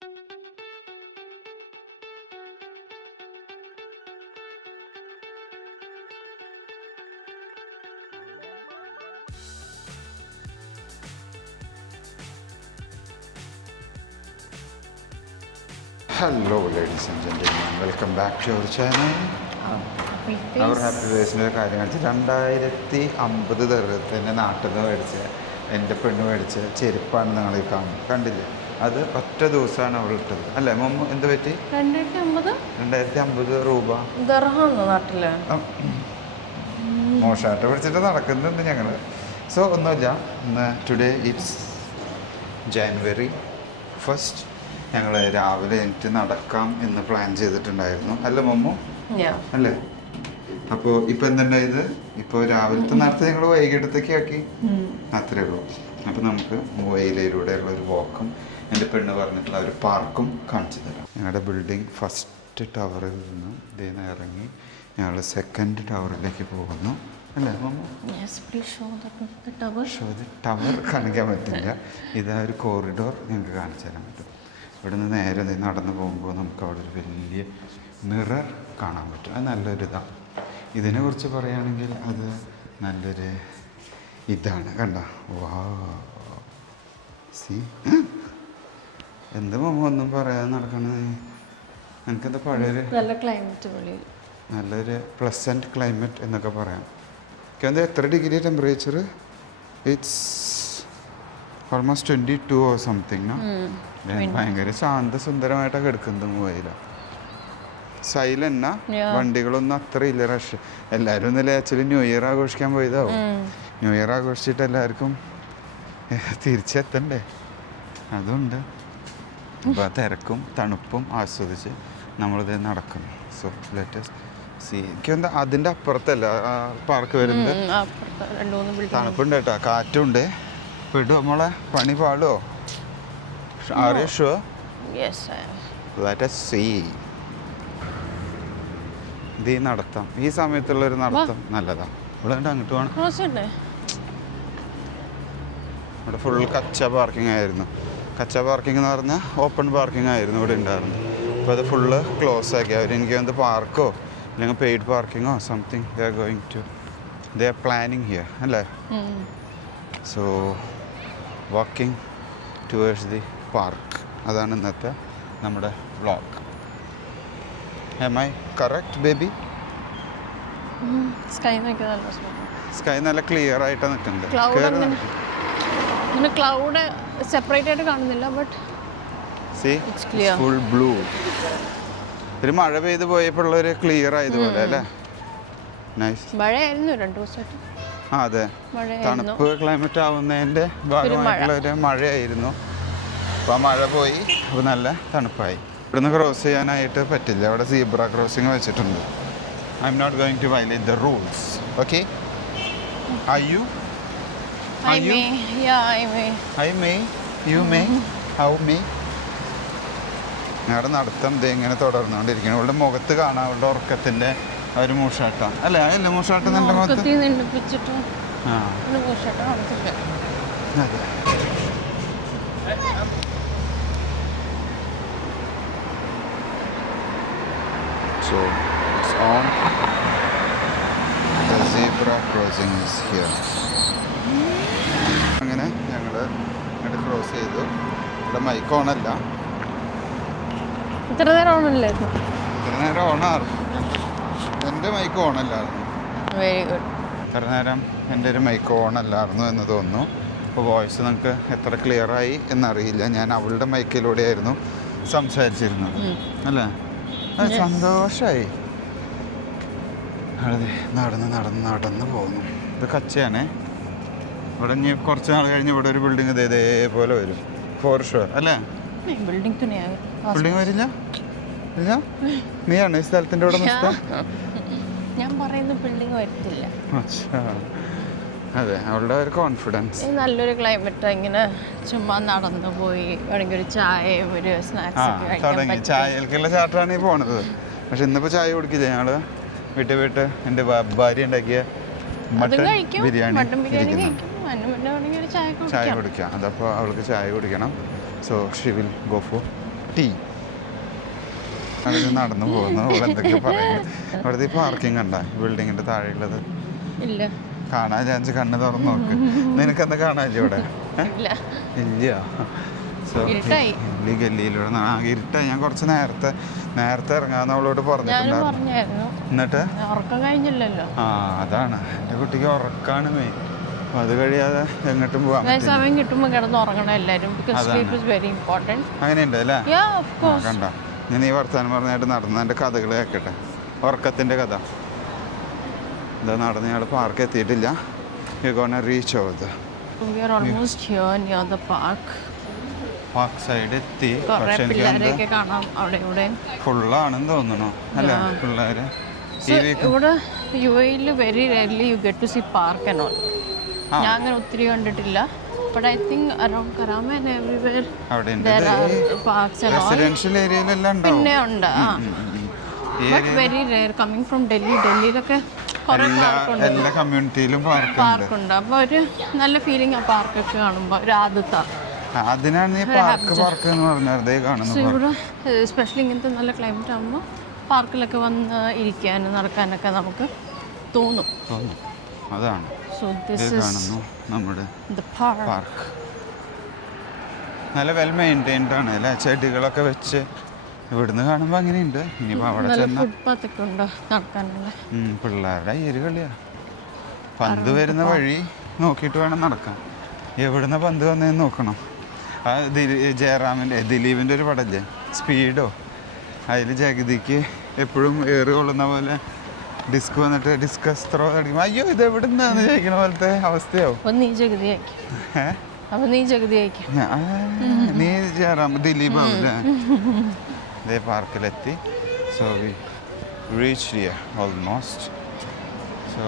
Hello ladies and gentleman, welcome back to our channel. Our happy വേസിൻ്റെ ഒരു കാര്യം കാണിച്ച് 2050 ദർഹത്തിൻ്റെ നാട്ടിൽ നിന്ന് മേടിച്ച എൻ്റെ പെണ്ണ് മേടിച്ച ചെരുപ്പാണ് നിങ്ങൾ ഈ കാണുന്നത്. കണ്ടില്ലേ? അത് ഒറ്റ ദിവസമാണ് അവൾ ഇട്ടത്. അല്ലേ മമ്മ? എന്ത് പറ്റി? 2050 രൂപ നാട്ടില് മോശമായിട്ട് പിടിച്ചിട്ട് നടക്കുന്നുണ്ട് ഞങ്ങൾ. സോ ഒന്നുമില്ല, ഇന്ന് ടുഡേ ഇറ്റ്സ് ജാനുവരി 1. ഞങ്ങൾ രാവിലെ എനിക്ക് നടക്കാം എന്ന് പ്ലാൻ ചെയ്തിട്ടുണ്ടായിരുന്നു. അല്ല മമ്മു? അല്ലേ? അപ്പോൾ ഇപ്പം എന്തുണ്ടായത്? ഇപ്പോൾ രാവിലത്തെ നേരത്തെ ഞങ്ങൾ വൈകിട്ടത്തേക്ക് ആക്കി, അത്രേ ഉള്ളൂ. അപ്പോൾ നമുക്ക് മുവൈലയിലൂടെയുള്ള ഒരു വാക്കും എൻ്റെ പെണ്ണ് പറഞ്ഞിട്ടുള്ള ഒരു പാർക്കും കാണിച്ചു തരാം. ഞങ്ങളുടെ ബിൽഡിംഗ് ഫസ്റ്റ് ടവറിൽ നിന്ന് ഇതിന് ഇറങ്ങി ഞങ്ങൾ സെക്കൻഡ് ടവറിലേക്ക് പോകുന്നു. അല്ലേ മമ്മു? ടവർ കാണിക്കാൻ പറ്റില്ല. ഇതാ ഒരു കോറിഡോർ ഞങ്ങൾക്ക് കാണിച്ചു തരാൻ പറ്റും. ഇവിടെ നിന്ന് നേരെ നടന്നു പോകുമ്പോൾ നമുക്ക് അവിടെ ഒരു വലിയ മിറർ കാണാൻ പറ്റും. അത് നല്ലൊരു ഇതാണ്. ഇതിനെക്കുറിച്ച് പറയുകയാണെങ്കിൽ അത് നല്ലൊരു ഇതാണ്. കണ്ട, വാ സി എന്ത് മമ്മ ഒന്നും പറയാതെ നടക്കണത്? എനിക്കെന്താ പഴയൊരു നല്ല ക്ലൈമറ്റ്, നല്ലൊരു പ്ലസൻറ്റ് ക്ലൈമറ്റ് എന്നൊക്കെ പറയാം. എനിക്കെന്താ എത്ര degree temperature? It's almost 22 or something. ഭയങ്കര ശാന്ത സുന്ദരമായിട്ടൊക്കെ എടുക്കുന്നത് മുവൈല. സൈലന്ന വണ്ടികളൊന്നും അത്ര ഇല്ല, റഷ്. എല്ലാവരും ഇന്നലെ ആക്ച്വലി ന്യൂ ഇയർ ആഘോഷിക്കാൻ പോയതാവും. ന്യൂ ഇയർ ആഘോഷിച്ചിട്ട് എല്ലാവർക്കും തിരിച്ചെത്തണ്ടേ, അതുകൊണ്ട് അപ്പോൾ ആ തിരക്കും തണുപ്പും ആസ്വദിച്ച് നമ്മളിത് നടക്കുന്നു. So let's C. എനിക്കെന്താ അതിൻ്റെ അപ്പുറത്തല്ല പാർക്ക് വരുന്നത്. തണുപ്പുണ്ട് കേട്ടോ, കാറ്റുണ്ട്. പെടുമോ നമ്മളെ പണി പാടുമോ? Are you sure? Yes, I am. Let us see. ഇത് നടത്താം, ഈ സമയത്തുള്ളൊരു നടത്തം നല്ലതാണ്. ഇവിടെ അങ്ങോട്ട് വേണം. ഇവിടെ ഫുൾ കച്ച പാർക്കിംഗ് ആയിരുന്നു. കച്ച പാർക്കിംഗ് എന്ന് പറഞ്ഞാൽ ഓപ്പൺ പാർക്കിംഗ് ആയിരുന്നു ഇവിടെ ഉണ്ടായിരുന്നു. അപ്പോൾ അത് ഫുള്ള് ക്ലോസ് ആക്കി അവർ. എനിക്ക് വന്ന് പാർക്കോ അല്ലെങ്കിൽ പെയ്ഡ് പാർക്കിങ്ങോ something they are going to they are planning here, അല്ലേ? So walking towards the park, അതാണ് ഇന്നത്തെ നമ്മുടെ vlog. Am I correct, baby? Sky നല്ല ക്ലിയർ ആയിട്ടാണ് നിൽക്കുന്നത്. ക്ലൗഡ് സെപ്പറേറ്റ് ആയിട്ട് കാണുന്നില്ല, ബട്ട് സീ ഫുൾ ബ്ലൂ. ഒരു മഴ പെയ്ത് പോയപ്പോഴുള്ളൊരു ക്ലിയർ ആയതുപോലെ അല്ലേ? നൈസ്. മഴയായിരുന്നു 2 ദിവസമായിട്ട്. അതെ, തണുപ്പ് ക്ലൈമറ്റ് ആവുന്നതിൻ്റെ ഭാഗമായിട്ടുള്ളൊരു മഴയായിരുന്നു. അപ്പോൾ ആ മഴ പോയി, അപ്പോൾ നല്ല തണുപ്പായി. ഇവിടുന്ന് ക്രോസ് ചെയ്യാനായിട്ട് പറ്റില്ല, അവിടെ സീബ്ര ക്രോസിങ് വെച്ചിട്ടുണ്ട്. I am not going to violate the rules. Okay? Are you? I may. You may? How may? ഞങ്ങളുടെ നടത്തം ഇത് ഇങ്ങനെ തുടർന്നുകൊണ്ടിരിക്കണം. അവളുടെ മുഖത്ത് കാണാം അവളുടെ ഉറക്കത്തിൻ്റെ ഒരു മൂഷാട്ടം. അല്ലേ? അല്ല മൂഷാട്ടം എൻ്റെ മുഖത്ത്. അതെ. So it's on. The zebra crossing is here. അങ്ങനെ ഞങ്ങൾ ഇങ്ങോട്ട് ക്രോസ് ചെയ്തു. ഇവിടെ മൈക്ക് ഓണല്ല. ഇത്ര നേരം ഓണല്ലായിരുന്നു. ഇത്ര നേരം ഓണായിരുന്നു. എൻ്റെ മൈക്ക് ഓണല്ലായിരുന്നു. Very good. ഇത്ര നേരം എൻ്റെ ഒരു മൈക്ക് ഓണല്ലായിരുന്നു എന്ന് തോന്നുന്നു. അപ്പോൾ വോയിസ് നിങ്ങൾക്ക് എത്ര ക്ലിയർ ആയി എന്നറിയില്ല. ഞാൻ അവളുടെ മൈക്കിലൂടെയായിരുന്നു സംസാരിച്ചിരുന്നത്, അല്ലേ? അത് സന്തോഷമായി. അതെ, നടന്ന് പോകുന്നു. ഇത് കച്ചയാണേ. ഇവിടെ ഇനി കുറച്ച് നാൾ കഴിഞ്ഞ് ഇവിടെ ഒരു ബിൽഡിങ് ഇതേപോലെ വരും, ഫോർ ഷുവർ, അല്ലേ? ബിൽഡിങ് വരില്ല? ഇല്ല? നീയാണ് ഈ സ്ഥലത്തിൻ്റെ ഇവിടെ ഞാൻ പറയുന്ന ബിൽഡിങ് വരത്തില്ല. അതെ, അവളുടെ ഒരു കോൺഫിഡൻസ്. നല്ലൊരു ക്ലൈമറ്റ്, ഇങ്ങനെ ചുമ്മാ നടന്നു പോയി വേണമെങ്കിൽ ഒരു ചായയും ഒരു സ്നാക്സ് തുടങ്ങി. ചായക്കുള്ള ചാട്ടാണ് ഈ പോണത്. പക്ഷെ ഇന്നിപ്പോൾ ചായ കുടിക്കില്ല. ഞങ്ങള് വീട്ടിൽ എൻ്റെ ഭാര്യ ഉണ്ടാക്കിയ മട്ടൻ ബിരിയാണി ചായ കുടിക്കാം. അതപ്പോൾ അവൾക്ക് ചായ കുടിക്കണം. So she will go for കുട്ടി അതിന് നടന്നു പോകുന്നു. ഇവിടെ എന്തൊക്കെ പറയുന്നു. ഇവിടുത്തെ ഈ പാർക്കിംഗ് കണ്ട ബിൽഡിങ്ങിന്റെ താഴെയുള്ളത് ഇല്ല കാണാൻ ചാൻസ് കണ്ണ് തുറന്ന് നോക്ക്. നിനക്കെന്താ കാണാനില്ല ഇവിടെ? ഇല്ല ഇല്ല. സോ ഇരുട്ടായി. ഈ ഗല്ലിയിലൂടെ ഇരുട്ടായി. ഞാൻ കുറച്ച് നേരത്തെ ഇറങ്ങാന്ന് അവളോട് ഞാനും പറഞ്ഞിട്ടുണ്ടായിരുന്നു. പറഞ്ഞായിരുന്നു. എന്നിട്ട് ഉറക്കം കഴിഞ്ഞില്ലല്ലോ. ആ അതാണ് എൻ്റെ കുട്ടിക്ക് ഉറക്കാണ് മെയിൻ. അപ്പം അത് കഴിയാതെ എങ്ങോട്ടും പോകാൻ പറ്റില്ല. സമയം കിട്ടുമ്പോൾ കിടന്ന് ഉറങ്ങണം എല്ലാവരും. ബിക്കോസ് അതാണ്. Sleep is very important. അങ്ങനെയുണ്ട് അല്ലേ? യാ ഓഫ് കോഴ്സ്. കണ്ട ഞാൻ ഈ വർത്താനം പറഞ്ഞായിട്ട് നടന്ന എൻ്റെ കഥകൾ കേൾക്കട്ടെ. ഉറക്കത്തിൻ്റെ കഥ. ഇതാ നടന്ന് ഞങ്ങൾ പാർക്ക് എത്തിയിട്ടില്ല. U gonna reach over We are almost here near the park. Park side എത്തി. കുറേ പക്ഷെ എനിക്ക് പിള്ളേരെയൊക്കെ കാണാം അവിടെ ഇവിടെ. ഫുള്ളാണെന്ന് തോന്നണു അല്ലേ പിള്ളേർ? So, ഇവിടെ യു എയിൽ very rarely you get to see park and all. ഞാൻ അങ്ങനെ ഒത്തിരി കണ്ടിട്ടില്ല. But I think around Karama and everywhere അവിടെ there are parks and all. Residential ഏരിയയിലെല്ലാം ഉണ്ടാവും. പിന്നെ ഉണ്ട്. But very rare coming from ഡൽഹിയിലൊക്കെ കുറേ പാർക്കുണ്ട്. എല്ലാ കമ്മ്യൂണിറ്റിയിലും പാർക്കുണ്ട്. പാർക്കുണ്ട്. അപ്പോൾ ഒരു നല്ല ഫീലിംഗ് ആ പാർക്കൊക്കെ കാണുമ്പോൾ ഒരു ആദ്യത്തെ. അതിനാണ് ഈ പാർക്ക് എന്ന് പറഞ്ഞത്. സോ കാണുന്നു ഇവിടെ എസ്പെഷ്യലി ഇങ്ങനത്തെ നല്ല ക്ലൈമറ്റ് ആകുമ്പോൾ പാർക്കിലൊക്കെ വന്ന് ഇരിക്കാനും നടക്കാനൊക്കെ നമുക്ക് തോന്നും. അതാണ് സോ ദിസ് ഈസ് കാണുന്നു നമ്മുടെ ദ പാർക്ക്. പാർക്ക്. നല്ല വെൽ മെയിൻറ്റൈൻഡ് ആണ് അല്ലേ? ചെടികളൊക്കെ വെച്ച് ഇവിടുന്ന് കാണുമ്പോൾ അങ്ങനെയുണ്ട്. ഇനിയിപ്പോൾ അവിടെ നല്ല ചെന്നാൽ ഫുട്പാത്തൊക്കെ ഉണ്ട് നടക്കാനുള്ള. പിള്ളേരുടെ ഈ കളിയാ. പന്ത് വരുന്ന വഴി നോക്കിയിട്ട് വേണം നടക്കാൻ. എവിടുന്ന പന്ത് വന്നതെന്ന് നോക്കണം. ആ ദിലീപിൻ്റെ ഒരു പടല്ലേ സ്പീഡോ, അതിൽ ജഗതിക്ക് എപ്പോഴും ഏറ് കൊള്ളുന്ന പോലെ ഡിസ്ക് വന്നിട്ട് ഡിസ്കസ് ത്രോ അടിക്കുമ്പോൾ അയ്യോ ഇത് എവിടെ നിന്നാന്ന് ചോദിക്കണ പോലത്തെ അവസ്ഥയാവും. അപ്പം നീ ജഗതി അയക്കും. നീ ദിലീപ് ആവില്ലേ? ഇതേ പാർക്കിലെത്തി. So we reach here almost. So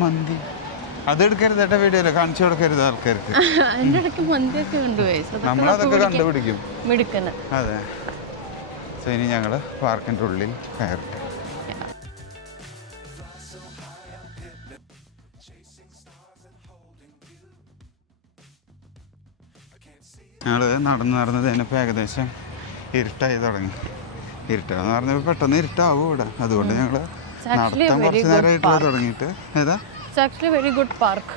മന്തി അതെടുക്കരുത് ഏട്ടാ. വീഡിയോയില് കാണിച്ചു കൊടുക്കരുത് ആൾക്കാർക്ക്. അതിൻ്റെ ഇടയ്ക്ക് മന്തിയൊക്കെ കൊണ്ടുപോയി. നമ്മളതൊക്കെ കണ്ടുപിടിക്കും. മിടുക്കന്. അതെ. സോ ഇനി ഞങ്ങൾ പാർക്കിൻ്റെ ഉള്ളിൽ കയറട്ടെ. ഞങ്ങൾ നടന്ന് കഴിഞ്ഞപ്പോൾ ഏകദേശം ഇരുട്ടായി തുടങ്ങി. ഇരുട്ടാന്ന് പറഞ്ഞപ്പോൾ പെട്ടെന്ന് ഇരുട്ടാവും ഇവിടെ. അതുകൊണ്ട് ഞങ്ങൾ നടത്താൻ കുറച്ച് നേരമായിട്ടുള്ള തുടങ്ങിയിട്ട്. ഏതാ വെരി ഗുഡ് പാർക്ക്.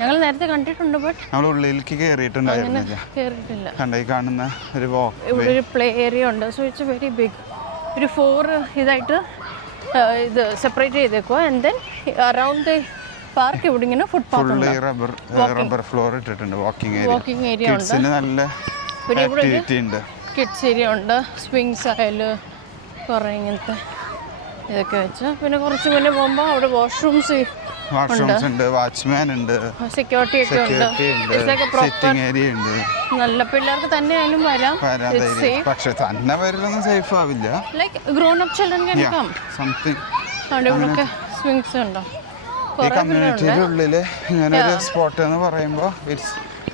ഞങ്ങൾ നേരത്തെ കണ്ടിട്ടുണ്ട്. ബട്ട് നമ്മൾ ഉള്ളിലേക്ക് കയറിയിട്ടുണ്ടായിരുന്നില്ല. കയറിയിട്ടില്ല. കണ്ടായി കാണുന്ന ഒരു ഇവിടെ ഒരു പ്ലേ ഏരിയ ഉണ്ട്. So it's very big. ഒരു 4 ഇതായിട്ട് ഇത് സെപ്പറേറ്റ് ചെയ്തേക്കുക. And then around the park ഇവിടെ ഇങ്ങനെ ഫുട്പാത്ത് ഉണ്ട്. റബ്ബർ ഫ്ലോർ ഇട്ടിട്ടുണ്ട്. വാക്കിംഗ് ഏരിയ ഉണ്ട്. കിഡ്സിന് നല്ല ആക്ടിവിറ്റി ഉണ്ട്. കിഡ്സ് ഏരിയ ഉണ്ട്. സ്വിങ്സ് ആയാലും കുറേ ഇങ്ങനത്തെ ഇതൊക്കെ വെച്ച്. പിന്നെ കുറച്ച് മുന്നേ പോകുമ്പോൾ അവിടെ വാഷ്റൂംസ് ഉണ്ട്, വാച്ച്മാൻ ഉണ്ട്, സെക്യൂരിറ്റി ഒക്കെ ഉണ്ട്. സിറ്റിംഗ് ഏരിയ ഉണ്ട്. നല്ല പിള്ളേർക്ക് തന്നെ ആയാലും വരാം. പക്ഷെ തന്നെ വരലൊന്നും സേഫ് ആവില്ല. Like grown up children can come. Something അവിടെ ഇവിടെയൊക്കെ സ്വിങ്സ് ഉണ്ടോ? ഈ കമ്മ്യൂണിറ്റിയുടെ ഉള്ളില് ഇങ്ങനെ ഒരു സ്പോട്ട് എന്ന് പറയുമ്പോൾ ഇറ്റ്സ്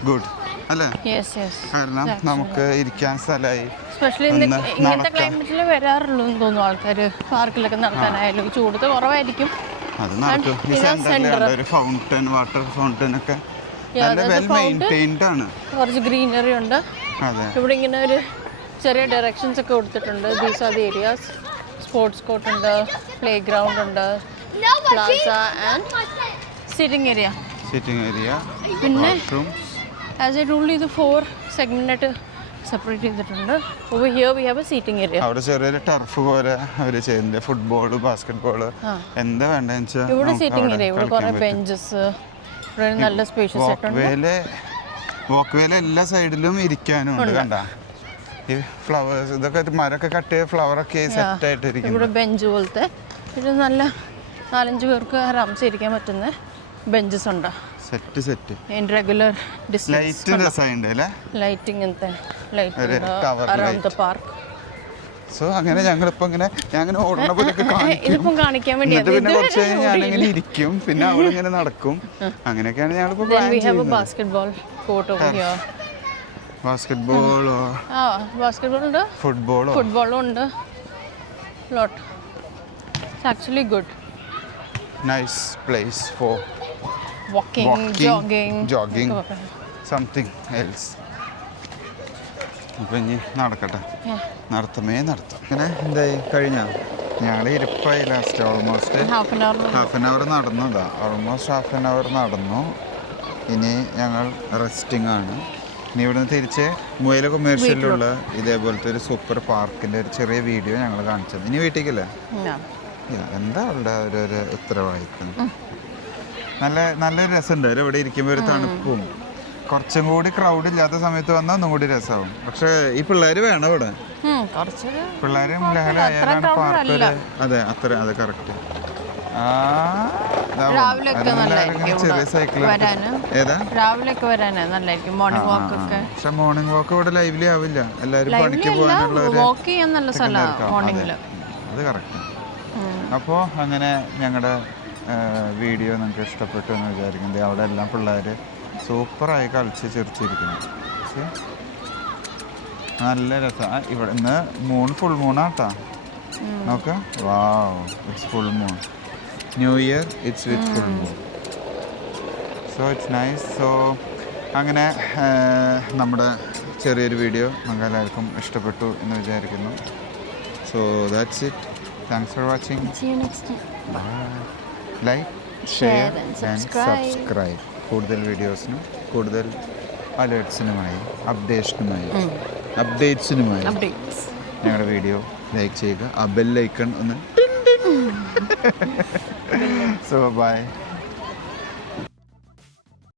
ഗുഡ് അല്ലേ? കാരണം നമുക്ക് ഇരിക്കാൻ സ്ഥലമായി. സ്പെഷ്യലി ഇങ്ങനത്തെ ക്ലൈമറ്റിൽ വരാറുള്ളൂ എന്ന് തോന്നുന്നു ആൾക്കാർ. പാർക്കിലൊക്കെ നടക്കാനായാലും ചൂടത്ത് കുറവായിരിക്കും. അത് നടക്കും. ഈ സെന്ററിൽ ഒരു ഫൗണ്ടൻ, വാട്ടർ ഫൗണ്ടൻ ഒക്കെ നല്ല വെൽ മെയിൻറ്റൈൻഡ് ആണ്. കുറച്ച് ഗ്രീനറി ഉണ്ട്. ഇവിടെ ഇങ്ങനെ ഒരു ചെറിയ ഡയറക്ഷൻസ് ഒക്കെ കൊടുത്തിട്ടുണ്ട്. These are the areas. Sports court ഉണ്ട്, പ്ലേ ഗ്രൗണ്ട് ഉണ്ട്, പ്ലാസ ആൻഡ് സിറ്റിംഗ് ഏരിയ. പിന്നെ ആസ് എ റൂൾ ഇത് 4 സെഗ്മെന്റായിട്ട് സെപ്പറേറ്റ് ചെയ്തിട്ടുണ്ട്. Over here we have A seating area. അവിടെ ചെറിയൊരു ടർഫ് പോലെ അവർ ചെയ്യുന്നുണ്ട്. ഫുട്ബോൾ, ബാസ്കറ്റ്ബോൾ എന്താ വേണ്ടതെന്ന് വെച്ചാൽ ഇവിടെ സീറ്റിംഗ് ഏരിയ. ഇവിടെ കുറേ ബെഞ്ചസ്, ഇവിടെ നല്ല സ്പേഷ്യസ് ആയിട്ടുണ്ട്. വാക്ക്വേയിലെ എല്ലാ സൈഡിലും ഇരിക്കാനും ഉണ്ട്. കണ്ട ഈ ഫ്ലവേഴ്സ് ഇതൊക്കെ മരമൊക്കെ കട്ട് ചെയ്ത് ഫ്ലവറൊക്കെ സെറ്റ് ആയിട്ടിരിക്കും. ഇവിടെ ബെഞ്ച് പോലത്തെ ഇത് നല്ല 4-5 പേർക്ക് ആരാംസെ ഇരിക്കാൻ പറ്റുന്ന ബെഞ്ചസ് ഉണ്ട്. Set regular lighting park. So അങ്ങനെ ഞങ്ങളിപ്പോൾ ഇങ്ങനെ ഞാൻ ഓടുന്ന പോലെയൊക്കെ ഇതിപ്പം കാണിക്കാൻ വേണ്ടി പിന്നെ കുറച്ച് കഴിഞ്ഞ് ഞാനിങ്ങനെ ഇരിക്കും. പിന്നെ അവിടെ ഇങ്ങനെ നടക്കും. അങ്ങനെയൊക്കെയാണ് ഞങ്ങളിപ്പോൾ പ്ലാൻ ചെയ്യുന്നത്. Basketball court over here. ബാസ്കറ്റ്ബോളോ ബാസ്കറ്റ്ബോൾ ഉണ്ട്, ഫുട്ബോളും ഉണ്ട്. ലോട്ട്. It's actually good. Nice place for walking, jogging, something else. അപ്പം ഇനി നടക്കട്ടെ, നടത്തമേ നടത്താം. ഇങ്ങനെ എന്തായി കഴിഞ്ഞ ഞങ്ങൾ ഇരിപ്പായി last almost half an hour നടന്നതാ, ഓൾമോസ്റ്റ് ഹാഫ് ആൻ അവർ നടന്നു. ഇനി ഞങ്ങൾ റെസ്റ്റിംഗ് ആണ്. ഇനി ഇവിടുന്ന് തിരിച്ച് മുയല കൊമേഴ്ഷ്യലിലുള്ള ഇതേപോലത്തെ ഒരു സൂപ്പർ പാർക്കിൻ്റെ ഒരു ചെറിയ വീഡിയോ ഞങ്ങൾ കാണിച്ചത്. ഇനി വീട്ടിലേക്കല്ലേ? എന്താ അവളുടെ ഒരു ഉത്തരവാദിത്വം. നല്ല രസമുണ്ട് ഇവിടെ ഇരിക്കുമ്പോൾ, ഒരു തണുപ്പും. കുറച്ചും കൂടി ക്രൗഡ് ഇല്ലാത്ത സമയത്ത് വന്നാൽ ഒന്നും കൂടി രസമാവും. പക്ഷെ ഈ പിള്ളേർ വേണം ഇവിടെ, പിള്ളേരും ലഹലായാലാണ് പാർക്ക്. അതെ അതെ കറക്റ്റ്. ചെറിയ സൈക്കിൾ ഏതാ പക്ഷെ മോർണിംഗ് വാക്ക് ഇവിടെ ലൈവ്ലി ആവില്ല, എല്ലാവരും പണിക്ക് പോകാനുള്ളവര്. അത് കറക്റ്റ്. അപ്പോൾ അങ്ങനെ ഞങ്ങളുടെ വീഡിയോ നിങ്ങൾക്ക് ഇഷ്ടപ്പെട്ടു എന്ന് വിചാരിക്കുന്നത്. അവിടെ എല്ലാം പിള്ളേർ സൂപ്പറായി കളിച്ച് ചിരിച്ചിരിക്കുന്നു. നല്ല രസമാണ്. ഇവിടെ ഇന്ന് ഫുൾ മൂണാട്ടാ. നോക്ക, wow, it's full moon. New year it's with full moon. So it's nice. So അങ്ങനെ നമ്മുടെ ചെറിയൊരു വീഡിയോ നിങ്ങൾക്ക് എല്ലാവർക്കും ഇഷ്ടപ്പെട്ടു എന്ന് വിചാരിക്കുന്നു. So that's it. Thanks for watching. Like, share and subscribe. കൂടുതൽ വീഡിയോസിനും കൂടുതൽ അലേർട്സിനുമായി അപ്ഡേറ്റ്സിനുമായി ഞങ്ങളുടെ വീഡിയോ ലൈക്ക് ചെയ്യുക. ആ ബെൽ ഐക്കൺ ഒന്ന്. So by.